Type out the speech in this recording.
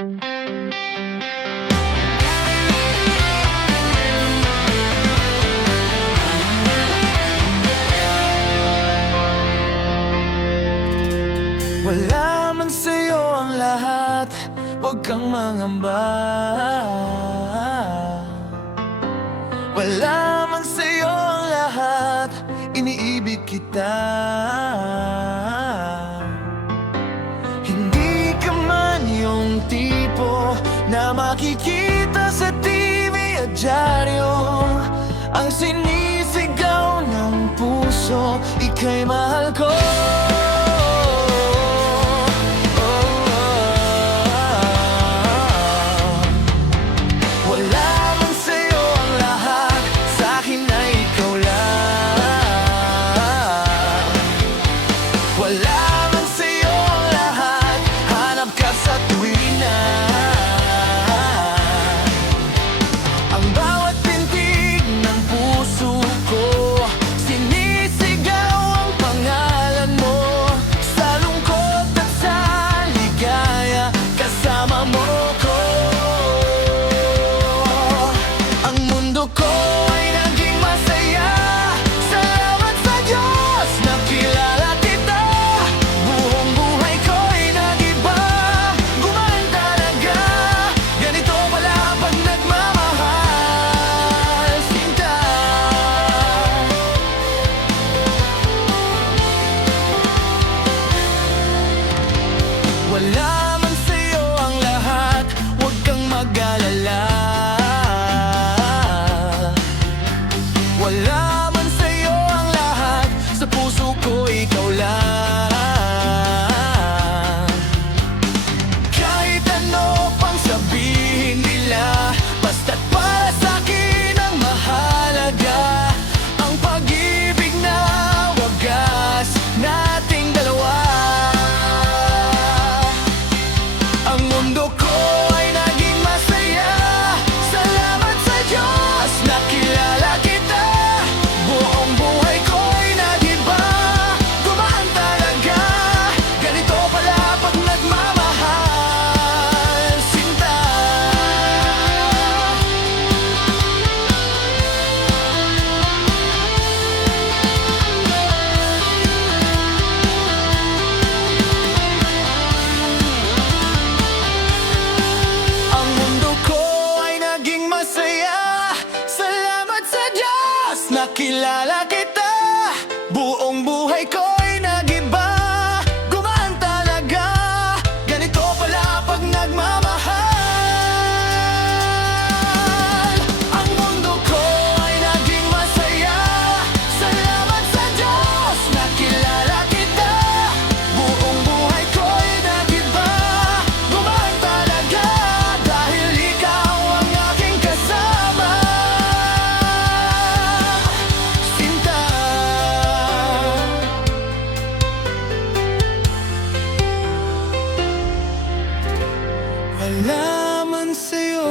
Wala man sa'yo ang lahat, huwag kang mangamba. Wala man sa'yo ang lahat, iniibig kita. Hindi ka man yung tipo na makikita sa TV at dyaryo. Ang sinisigaw ng puso, ika'y mahal ko. Wala man sa'yo ang lahat, huwag kang mag-alala. Wala man sa'yo ang lahat, sa puso ko ikaw lang. Kahit ano pang sabihin nila, basta't para sa'kin ang mahalaga ang pag-ibig na wagas nating dalawa. Ang mundo ko ay naging masaya, salamat sa Diyos nakilala kita. Buong buhay ko'y nag-iba, gumaan talaga. Ganito pala pag nagmamahal, sinta. Nakilala kita, buong buhay ko'y nag-iba, gumaan talaga. Ganito pala pag nagmamahal. Ang mundo ko ay naging masaya, salamat sa Diyos nakilala kita. Buong buhay ko'y nag-iba, gumaan talaga, dahil ikaw ang aking kasama. Wala man sa'yo